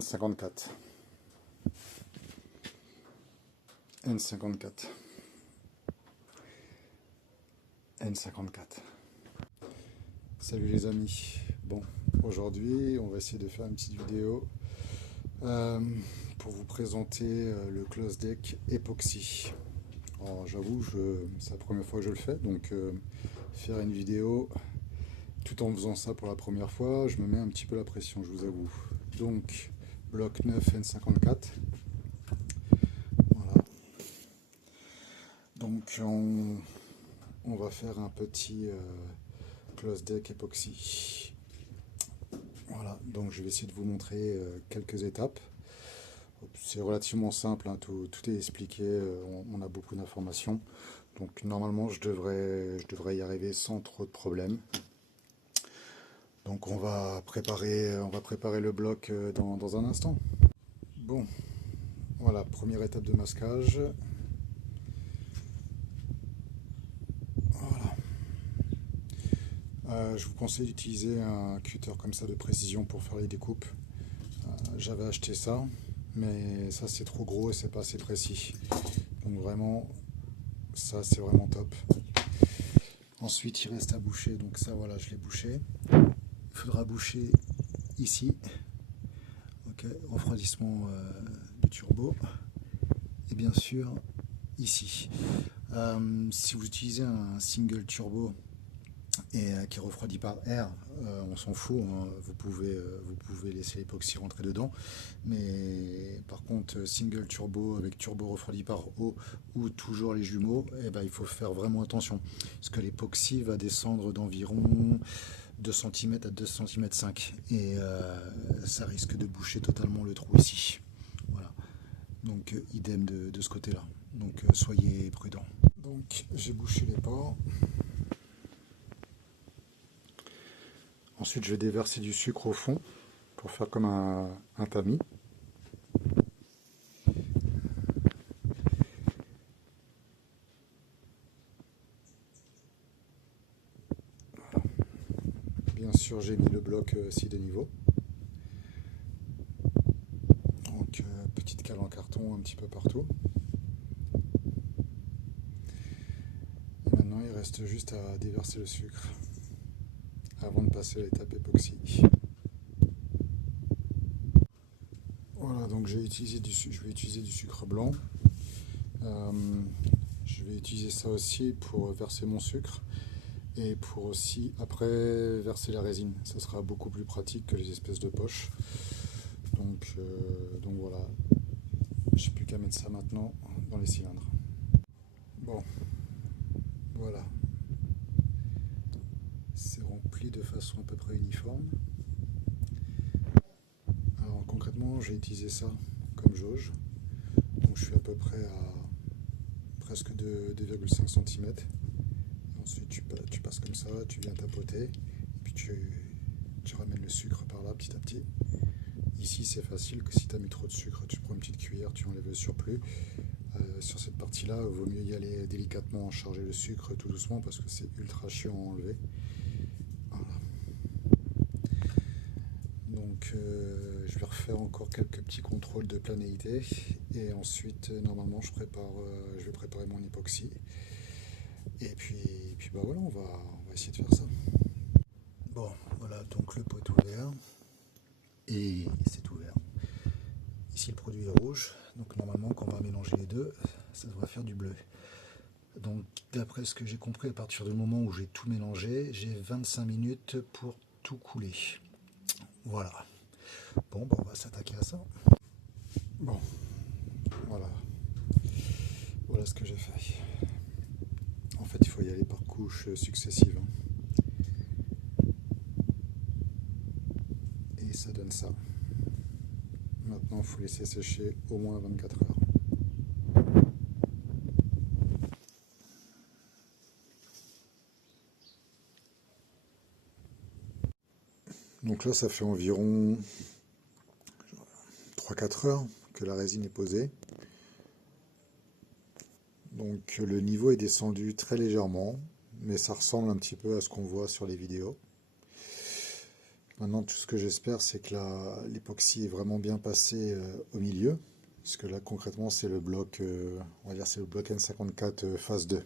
N54. N54. N54. Salut les amis. Bon, aujourd'hui, on va essayer de faire une petite vidéo pour vous présenter le close deck Epoxy. Alors j'avoue, c'est la première fois que je le fais, donc faire une vidéo tout en faisant ça pour la première fois, je me mets un petit peu la pression, je vous avoue. Donc, bloc 9 N54. Voilà. Donc on va faire un petit close deck Epoxy. Voilà, donc je vais essayer de vous montrer quelques étapes. C'est relativement simple, hein, tout est expliqué, on a beaucoup d'informations. Donc normalement je devrais y arriver sans trop de problèmes. Donc on va préparer le bloc dans un instant. Bon, voilà, première étape de masquage. Voilà. Je vous conseille d'utiliser un cutter comme ça de précision pour faire les découpes. J'avais acheté ça, mais ça c'est trop gros et c'est pas assez précis. Donc vraiment, ça c'est vraiment top. Ensuite il reste à boucher, donc ça voilà, je l'ai bouché. Il faudra boucher ici. Ok, refroidissement du turbo. Et bien sûr ici. Si vous utilisez un single turbo et qui refroidit par air, on s'en fout, hein. Vous pouvez laisser l'époxy rentrer dedans, mais par contre single turbo avec turbo refroidi par eau ou toujours les jumeaux, eh ben, il faut faire vraiment attention parce que l'époxy va descendre d'environ 2 cm à 2 cm 5 et ça risque de boucher totalement le trou ici. Voilà, donc idem de ce côté là, donc soyez prudents. Donc j'ai bouché les pores. Ensuite, je vais déverser du sucre au fond pour faire comme un tamis. Bien sûr, j'ai mis le bloc scie de niveau. Donc, petite cale en carton un petit peu partout. Et maintenant, il reste juste à déverser le sucre avant de passer à l'étape époxy. Voilà, donc je vais utiliser du sucre blanc. Je vais utiliser ça aussi pour verser mon sucre et pour aussi après verser la résine. Ça sera beaucoup plus pratique que les espèces de poches. Donc voilà, j'ai plus qu'à mettre ça maintenant dans les cylindres. Bon, voilà, c'est rempli de façon à peu près uniforme. Alors concrètement, j'ai utilisé ça comme jauge, donc je suis à peu près à presque 2,5 cm. Ensuite tu passes comme ça, tu viens tapoter, et puis tu ramènes le sucre par là petit à petit. Ici c'est facile, que si tu as mis trop de sucre, tu prends une petite cuillère, tu enlèves le surplus. Sur cette partie là, il vaut mieux y aller délicatement, charger le sucre tout doucement parce que c'est ultra chiant à enlever. Voilà. Donc je vais refaire encore quelques petits contrôles de planéité et ensuite normalement je vais préparer mon époxy et puis bah voilà, on va essayer de faire ça. Bon voilà, donc le pot est ouvert et c'est ouvert. Ici le produit est rouge, donc normalement quand on va mélanger les deux, ça devrait faire du bleu. Donc d'après ce que j'ai compris, à partir du moment où j'ai tout mélangé, j'ai 25 minutes pour tout couler. Voilà. Bon, bah on va s'attaquer à ça. Bon, voilà. Voilà ce que j'ai fait. En fait, il faut y aller par couches successives. Et ça donne ça. Maintenant, il faut laisser sécher au moins 24 heures. Donc là, ça fait environ 3-4 heures que la résine est posée. Donc le niveau est descendu très légèrement, mais ça ressemble un petit peu à ce qu'on voit sur les vidéos. Maintenant, tout ce que j'espère, c'est que l'époxy est vraiment bien passé au milieu. Parce que là, concrètement, c'est le bloc, on va dire, c'est le bloc N54 phase 2.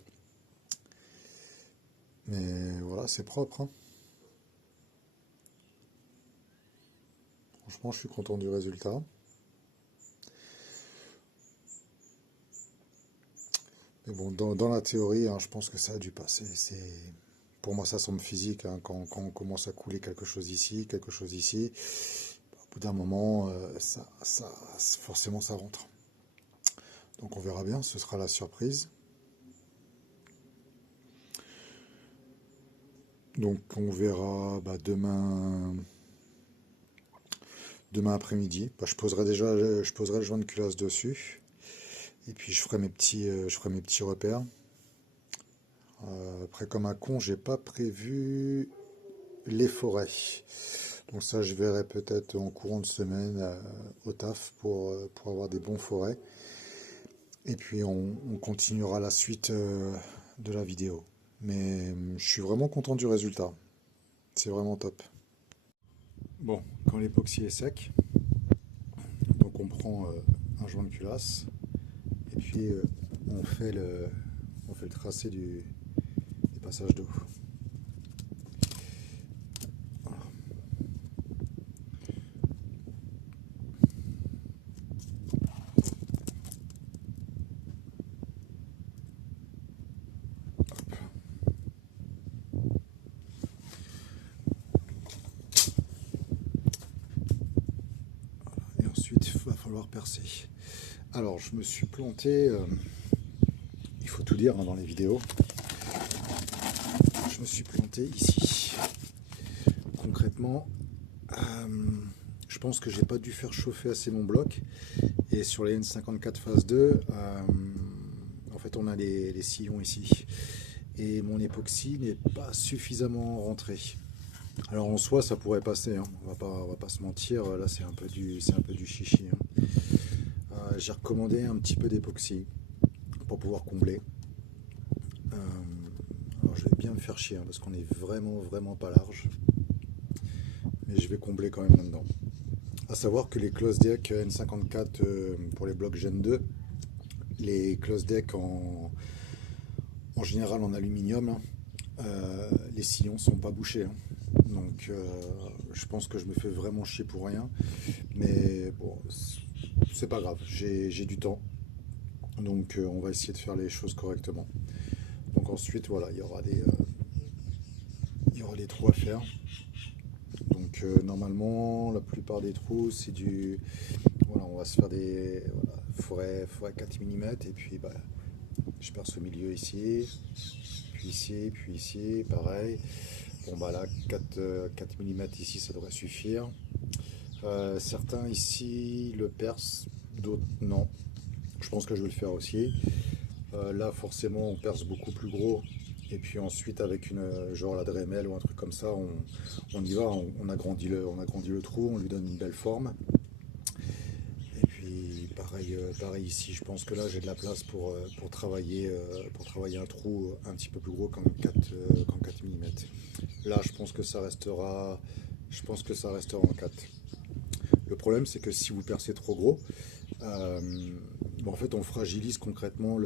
Mais voilà, c'est propre, hein. Franchement, je suis content du résultat. Mais bon, dans la théorie, hein, je pense que ça a dû passer. Pour moi, ça semble physique, hein, quand on commence à couler quelque chose ici, quelque chose ici. Au bout d'un moment, forcément, ça rentre. Donc on verra bien, ce sera la surprise. Donc on verra demain après-midi. Je poserai le joint de culasse dessus. Et puis je ferai mes petits repères. Après, comme un con, j'ai pas prévu les forêts. Donc ça, je verrai peut-être en courant de semaine au taf pour avoir des bons forêts. Et puis on continuera la suite de la vidéo. Mais je suis vraiment content du résultat. C'est vraiment top. Bon, quand l'époxy est sec, donc on prend un joint de culasse et puis on fait le tracé des passages d'eau. Et ensuite, il va falloir percer. Alors, je me suis planté, il faut tout dire, hein, dans les vidéos. Je me suis planté ici. Concrètement, je pense que j'ai pas dû faire chauffer assez mon bloc. Et sur les N54 phase 2, en fait, on a les sillons ici. Et mon époxy n'est pas suffisamment rentré. Alors en soi, ça pourrait passer, hein. On va pas se mentir. Là, c'est un peu du chichi, hein. J'ai recommandé un petit peu d'époxy pour pouvoir combler. Alors je vais bien me faire chier, hein, parce qu'on est vraiment pas large. Mais je vais combler quand même là-dedans. A savoir que les close deck N54 pour les blocs Gen 2, les close deck en général en aluminium, hein, les sillons sont pas bouchés, hein. Donc je pense que je me fais vraiment chier pour rien. Mais bon, c'est pas grave, j'ai du temps. Donc on va essayer de faire les choses correctement. Donc ensuite, voilà, il y aura des trous à faire. Donc normalement, la plupart des trous, c'est du... Voilà, on va se faire des forêts 4 mm. Et puis je perce au milieu ici, puis ici, pareil. Bon là, 4 mm ici, ça devrait suffire. Certains ici le percent, d'autres non. Je pense que je vais le faire aussi. Là, forcément, on perce beaucoup plus gros. Et puis ensuite, avec genre la Dremel ou un truc comme ça, on y va. On agrandit le trou, on lui donne une belle forme. Et puis, pareil ici, je pense que là, j'ai de la place pour travailler un trou un petit peu plus gros qu'en 4 mm. Là, je pense que ça restera en 4. Le problème, c'est que si vous percez trop gros, en fait, on fragilise concrètement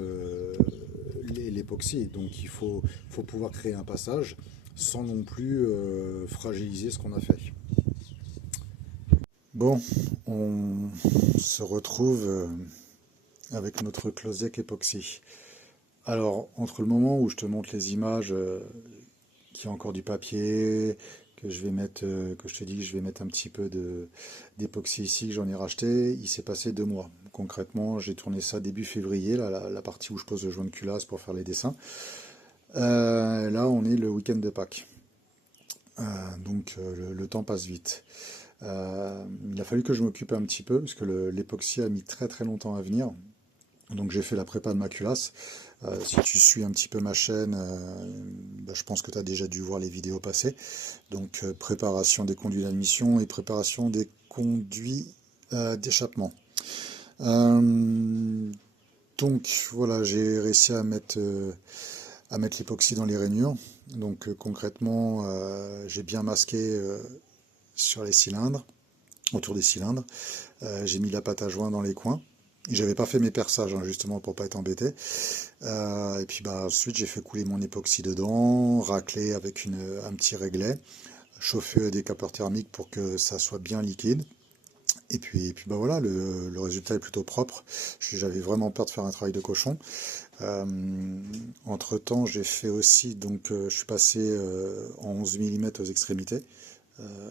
l'époxy. Donc, il faut pouvoir créer un passage sans non plus fragiliser ce qu'on a fait. Bon, on se retrouve avec notre close deck époxy. Alors, entre le moment où je te montre les images, qu'il y a encore du papier, que je vais mettre, que je te dis que je vais mettre un petit peu d'époxy ici, que j'en ai racheté, il s'est passé 2 mois. Concrètement, j'ai tourné ça début février, là, la partie où je pose le joint de culasse pour faire les dessins. Là, on est le week-end de Pâques. Donc, le temps passe vite. Il a fallu que je m'occupe un petit peu, parce que l'époxy a mis très longtemps à venir. Donc j'ai fait la prépa de ma culasse. Si tu suis un petit peu ma chaîne, je pense que tu as déjà dû voir les vidéos passées. Donc préparation des conduits d'admission et préparation des conduits d'échappement. Donc voilà, j'ai réussi à mettre l'époxy dans les rainures. Donc concrètement, j'ai bien masqué sur les cylindres, autour des cylindres. J'ai mis la pâte à joint dans les coins. J'avais pas fait mes perçages, hein, justement pour pas être embêté. Et puis bah ensuite j'ai fait couler mon époxy dedans, racler avec un petit réglet, chauffer au décapeur thermique pour que ça soit bien liquide. Et puis bah voilà, le résultat est plutôt propre. J'avais vraiment peur de faire un travail de cochon. Euh, Entre-temps, j'ai fait aussi, donc je suis passé en 11 mm aux extrémités.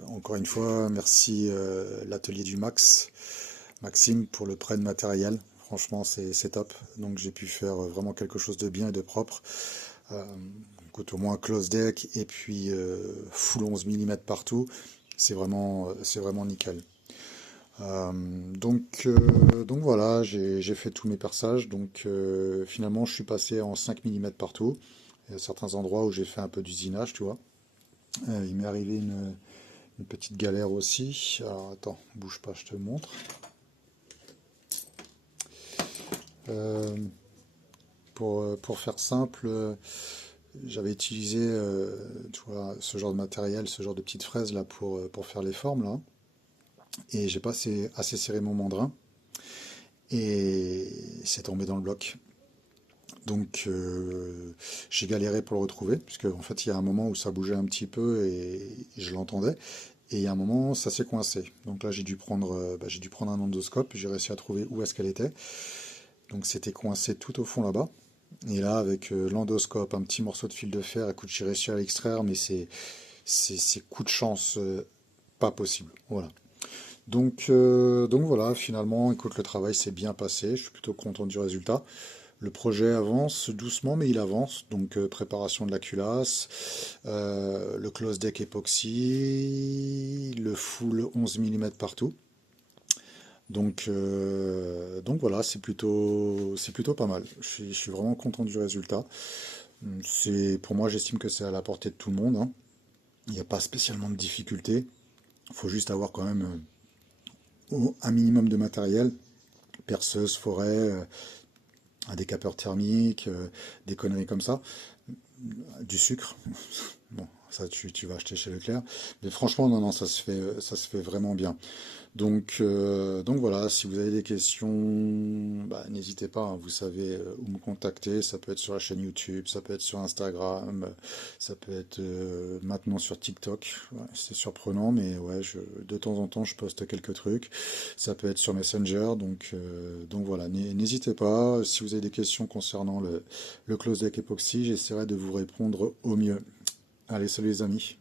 Encore une fois, merci l'atelier du Max, Maxime, pour le prêt de matériel. Franchement, c'est top. Donc j'ai pu faire vraiment quelque chose de bien et de propre. Euh, Écoute, au moins close deck et puis full 11 mm partout. C'est vraiment nickel. Donc voilà, j'ai fait tous mes perçages. Donc finalement, je suis passé en 5 mm partout. Il y a certains endroits où j'ai fait un peu d'usinage, tu vois. Il m'est arrivé une petite galère aussi. Alors attends, bouge pas, je te montre. Euh, pour faire simple, j'avais utilisé tu vois, ce genre de matériel, ce genre de petites fraises là pour faire les formes là. Et j'ai pas assez serré mon mandrin. Et c'est tombé dans le bloc. Donc j'ai galéré pour le retrouver, puisque en fait il y a un moment où ça bougeait un petit peu et je l'entendais, et il y a un moment ça s'est coincé. Donc là j'ai dû prendre un endoscope, j'ai réussi à trouver où est-ce qu'elle était. Donc c'était coincé tout au fond là-bas. Et là avec l'endoscope, un petit morceau de fil de fer, écoute, j'ai réussi à l'extraire, mais c'est coup de chance pas possible. Voilà. Donc voilà, finalement, écoute, le travail s'est bien passé, je suis plutôt content du résultat. Le projet avance doucement, mais il avance. Donc préparation de la culasse, le close deck époxy, le full 11 mm partout. Donc voilà, c'est plutôt pas mal. Je suis vraiment content du résultat. Pour moi, j'estime que c'est à la portée de tout le monde, hein. Il n'y a pas spécialement de difficulté. Il faut juste avoir quand même un minimum de matériel, perceuse, forêt, un décapeur thermique, des conneries comme ça, du sucre. Bon, ça tu vas acheter chez Leclerc. Mais franchement, non, non, ça se fait vraiment bien. Donc voilà, si vous avez des questions, bah, n'hésitez pas, hein, vous savez où me contacter. Ça peut être sur la chaîne YouTube, ça peut être sur Instagram, ça peut être maintenant sur TikTok. Ouais, c'est surprenant, mais ouais, de temps en temps, je poste quelques trucs. Ça peut être sur Messenger, donc voilà, n'hésitez pas. Si vous avez des questions concernant le close deck époxy, j'essaierai de vous répondre au mieux. Allez, salut les amis.